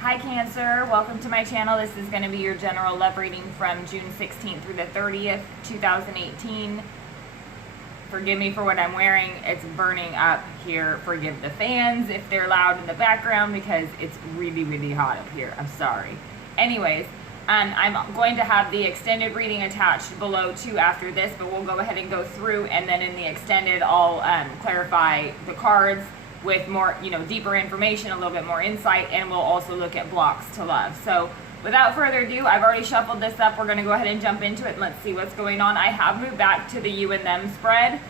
Hi Cancer, welcome to my channel. This is going to be your general love reading from June 16th through the 30th, 2018. Forgive me for what I'm wearing. It's burning up here. Forgive the fans if they're loud in the background because it's really, really hot up here. I'm sorry. Anyways, I'm going to have the extended reading attached below too after this, but we'll go ahead and go through, and then in the extended I'll clarify the cards with more, deeper information, a little bit more insight, and we'll also look at blocks to love. So without further ado, I've already shuffled this up. We're going to go ahead and jump into it and let's see what's going on. I have moved back to the you and them spread.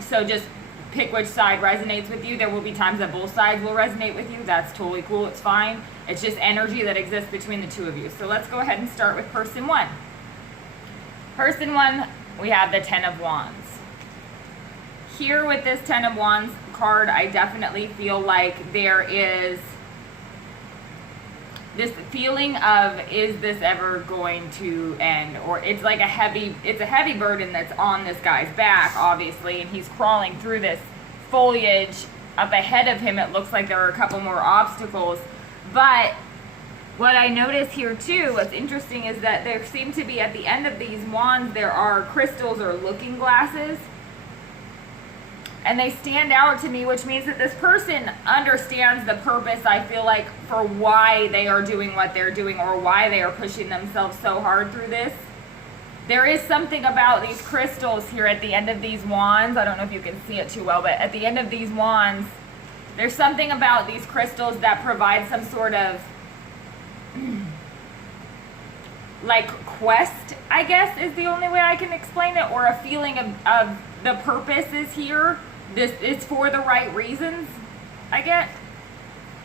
So just pick which side resonates with you. There will be times that both sides will resonate with you. That's totally cool. It's fine. It's just energy that exists between the two of you. So let's go ahead and start with person one. Person one, we have the 10 of Wands. Here with this 10 of Wands card, I definitely feel like there is this feeling of, is this ever going to end? Or it's like a heavy burden that's on this guy's back, obviously, and he's crawling through this foliage. Up ahead of him, it looks like there are a couple more obstacles. But what I notice here too, what's interesting is that there seem to be, at the end of these wands, there are crystals or looking glasses. And they stand out to me, which means that this person understands the purpose, I feel like, for why they are doing what they're doing or why they are pushing themselves so hard through this. There is something about these crystals here at the end of these wands. I don't know if you can see it too well, but at the end of these wands, there's something about these crystals that provide some sort of like quest, I guess is the only way I can explain it, or a feeling of the purpose is here. It's for the right reasons, I get.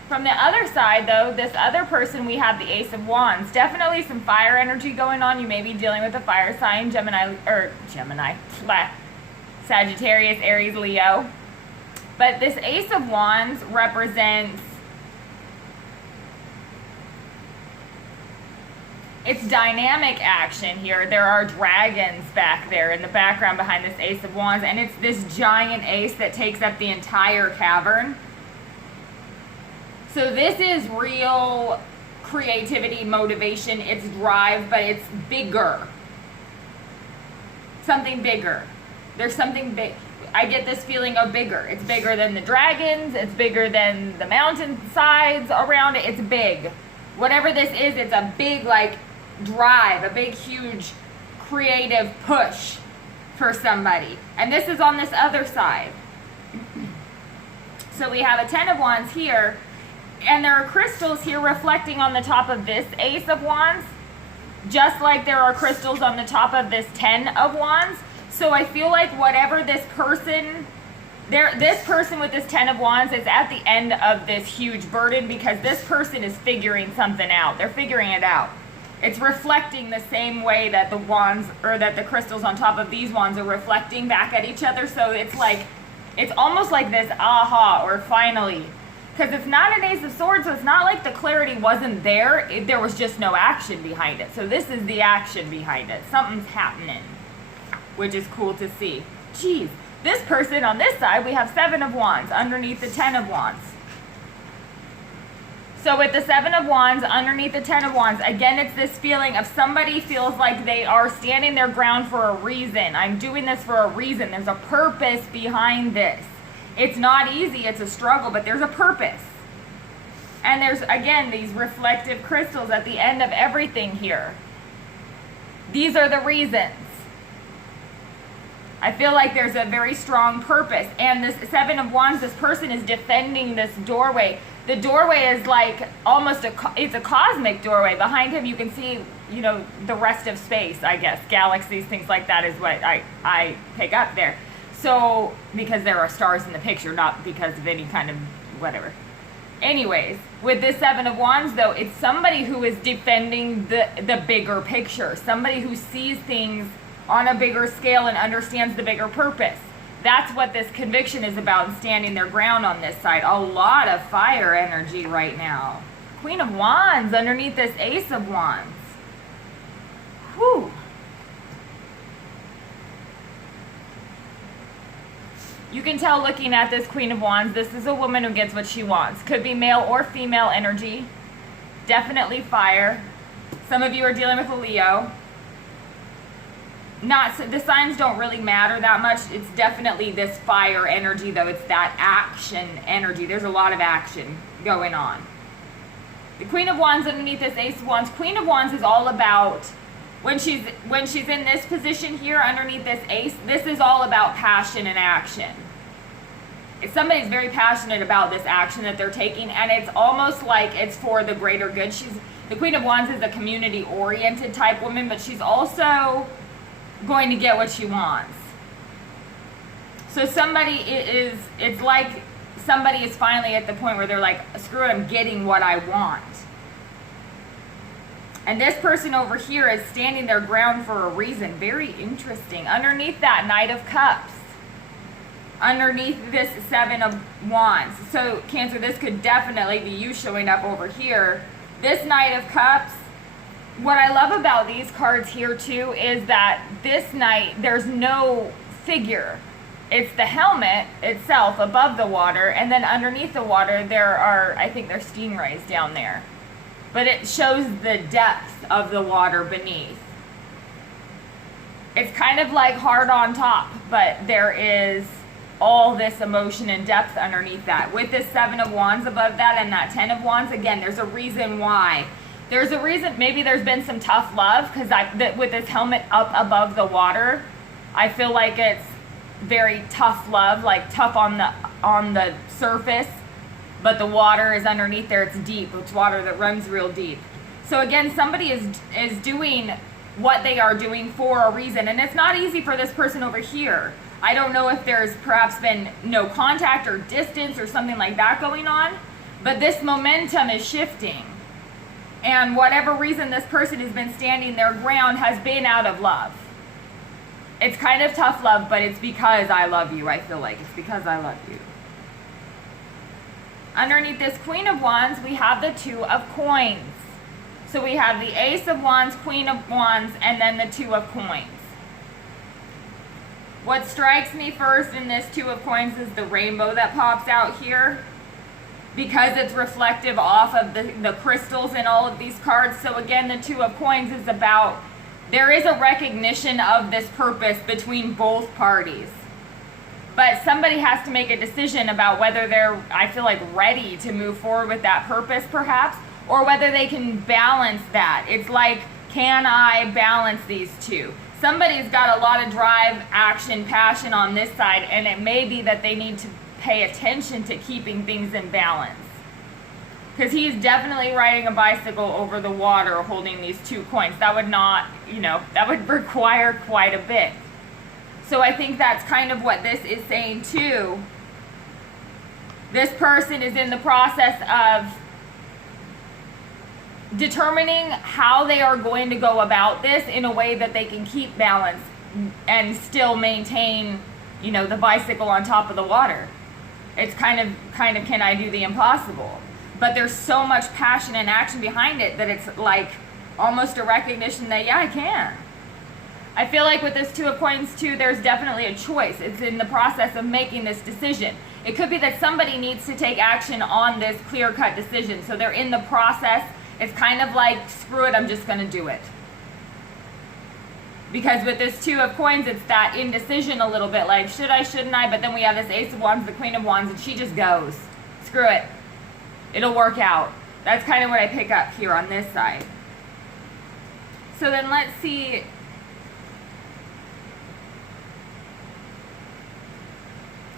From the other side, though, this other person, we have the Ace of Wands. Definitely some fire energy going on. You may be dealing with a fire sign, Sagittarius, Aries, Leo. But this Ace of Wands represents, it's dynamic action here. There are dragons back there in the background behind this Ace of Wands, and it's this giant ace that takes up the entire cavern. So this is real creativity, motivation, it's drive, but it's bigger. Something bigger. There's something big. I get this feeling of bigger. It's bigger than the dragons. It's bigger than the mountainsides around it. It's big. Whatever this is, it's a big, drive, a big, huge, creative push for somebody. And this is on this other side. So we have a 10 of Wands here, and there are crystals here reflecting on the top of this Ace of Wands, just like there are crystals on the top of this 10 of Wands. So I feel like whatever this person with this 10 of Wands is at the end of this huge burden, because this person is figuring something out. They're figuring it out. It's reflecting the same way that the wands, or that the crystals on top of these wands, are reflecting back at each other. So it's almost like this aha, or finally. Because it's not an Ace of Swords, so it's not like the clarity wasn't there. There was just no action behind it. So this is the action behind it. Something's happening, which is cool to see. Geez, this person on this side, we have 7 of Wands underneath the 10 of Wands. So with the 7 of Wands underneath the 10 of Wands, again, it's this feeling of somebody feels like they are standing their ground for a reason. I'm doing this for a reason. There's a purpose behind this. It's not easy. It's a struggle, but there's a purpose. And there's, again, these reflective crystals at the end of everything here. These are the reasons. I feel like there's a very strong purpose. And this 7 of Wands, this person is defending this doorway. The doorway is like almost it's a cosmic doorway. Behind him you can see, the rest of space, I guess. Galaxies, things like that is what I pick up there. So, because there are stars in the picture, not because of any kind of whatever. Anyways, with this 7 of Wands, though, it's somebody who is defending the bigger picture. Somebody who sees things on a bigger scale and understands the bigger purpose. That's what this conviction is about, and standing their ground on this side. A lot of fire energy right now. Queen of Wands underneath this Ace of Wands. Whew. You can tell looking at this Queen of Wands, this is a woman who gets what she wants. Could be male or female energy. Definitely fire. Some of you are dealing with a Leo. The signs don't really matter that much. It's definitely this fire energy, though. It's that action energy. There's a lot of action going on. The Queen of Wands underneath this Ace of Wands. Queen of Wands is all about, when she's in this position here underneath this Ace, this is all about passion and action. If somebody's very passionate about this action that they're taking, and it's almost like it's for the greater good. The Queen of Wands is a community-oriented type woman, but she's also going to get what she wants. So it's like somebody is finally at the point where they're like, screw it, I'm getting what I want. And this person over here is standing their ground for a reason. Very interesting. Underneath that Knight of Cups, underneath this Seven of Wands. So Cancer, this could definitely be you showing up over here. This Knight of Cups, what I love about these cards here too is that this Knight, there's no figure. It's the helmet itself above the water, and then underneath the water there are, I think there's stingrays down there. But it shows the depth of the water beneath. It's kind of like hard on top, but there is all this emotion and depth underneath that. With this Seven of Wands above that and that Ten of Wands, again, there's a reason why. There's a reason, maybe there's been some tough love, because with this helmet up above the water, I feel like it's very tough love, like tough on the surface, but the water is underneath there. It's deep. It's water that runs real deep. So again, somebody is doing what they are doing for a reason, and it's not easy for this person over here. I don't know if there's perhaps been no contact or distance or something like that going on, but this momentum is shifting. And whatever reason this person has been standing their ground has been out of love. It's kind of tough love, but it's because I love you. I feel like it's because I love you. Underneath this Queen of Wands, we have the Two of Coins. So we have the Ace of Wands, Queen of Wands, and then the Two of Coins. What strikes me first in this Two of Coins is the rainbow that pops out here, because it's reflective off of the crystals in all of these cards. So again, the Two of Coins is about, there is a recognition of this purpose between both parties. But somebody has to make a decision about whether they're, I feel like, ready to move forward with that purpose perhaps, or whether they can balance that. It's like, can I balance these two? Somebody's got a lot of drive, action, passion on this side, and it may be that they need to pay attention to keeping things in balance. Because he's definitely riding a bicycle over the water holding these 2 coins. That would not, that would require quite a bit. So I think that's kind of what this is saying too. This person is in the process of determining how they are going to go about this in a way that they can keep balance and still maintain, the bicycle on top of the water. It's kind of can I do the impossible? But there's so much passion and action behind it that it's like almost a recognition that, yeah, I can. I feel like with this Two of Coins too, there's definitely a choice. It's in the process of making this decision. It could be that somebody needs to take action on this clear-cut decision. So they're in the process. It's kind of like, screw it, I'm just going to do it. Because with this Two of Coins, it's that indecision a little bit, like, should I, shouldn't I? But then we have this Ace of Wands, the Queen of Wands, and she just goes. Screw it. It'll work out. That's kind of what I pick up here on this side. So then let's see.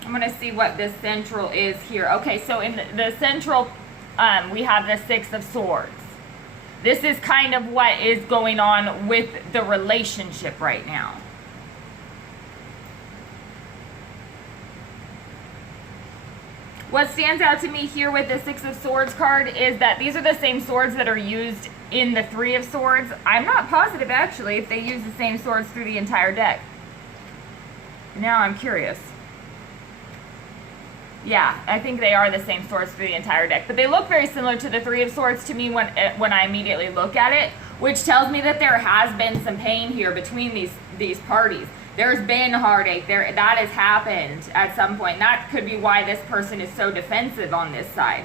I'm going to see what this central is here. Okay, so in the central, we have the Six of Swords. This is kind of what is going on with the relationship right now. What stands out to me here with the Six of Swords card is that these are the same swords that are used in the Three of Swords. I'm not positive, actually, if they use the same swords through the entire deck. Now I'm curious. Yeah, I think they are the same swords through the entire deck. But they look very similar to the Three of Swords to me when I immediately look at it, which tells me that there has been some pain here between these parties. There's been heartache. That has happened at some point. That could be why this person is so defensive on this side.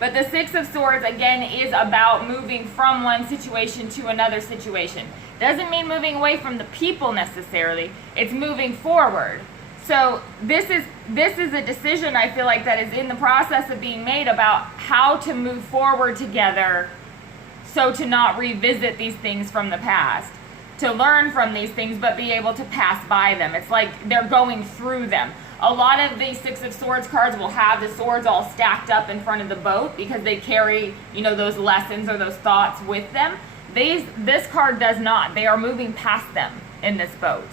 But the Six of Swords, again, is about moving from one situation to another situation. Doesn't mean moving away from the people necessarily. It's moving forward. So this is a decision, I feel like, that is in the process of being made about how to move forward together, so to not revisit these things from the past, to learn from these things but be able to pass by them. It's like they're going through them. A lot of these Six of Swords cards will have the swords all stacked up in front of the boat because they carry, you know, those lessons or those thoughts with them. This card does not. They are moving past them in this boat.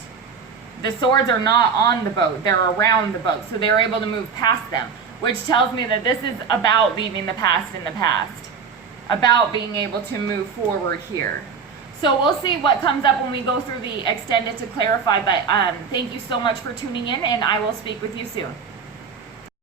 The swords are not on the boat. They're around the boat. So they're able to move past them, which tells me that this is about leaving the past in the past, about being able to move forward here. So we'll see what comes up when we go through the extended to clarify. But thank you so much for tuning in, and I will speak with you soon.